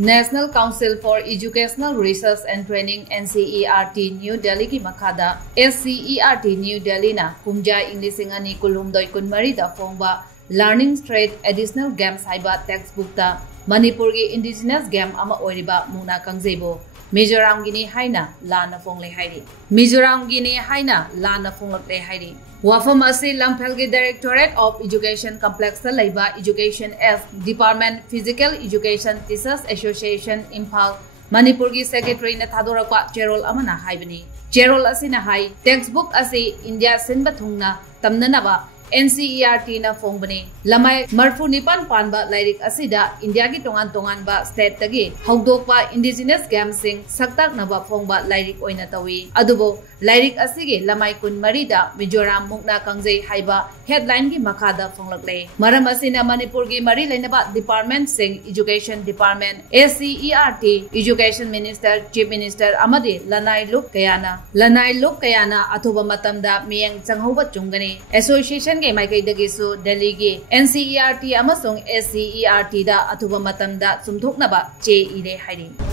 National Council for Educational Research and Training (NCERT) New Delhi ki makhada SCERT New Delhi na Kangjei English ani kulhumdoi kunmari da fongba Learning Straight Additional Games haiba textbook ta Manipur ki indigenous game ama oiriba Mukna Kangjei bo Mizoram Gini haina lana fongle hairi Mizoram Gini haina lana fongle hairi Wafam ase Lamphelgi Directorate of Education Complex ta laiba Education F Department Physical Education Teachers Association Imphal Manipur ki Secretary na thadorakwa cherol amana haibani cherol asina hai textbook ase India sinba thungna tamnanaba NCERT na fongbani lamai marfu nipan panba lairik asida India ki tongan ba state tagi hawdokpa indigenous game sing saktak naba fongba lairik oina tawi adubo lairik asige lamai kun marida Mizoram Mukna Kangjei haiba headline ki makhada fonglakle maram asina Manipur ki mari lainaba department sing Education Department SCERT Education Minister Chief Minister amadi lanai luk kayana athoba matamda miyang changhoba chungani association ke maikai dagisu Delhi ki NCERT amasung SCERT da athuba matamda sumthoknaba che ire hairi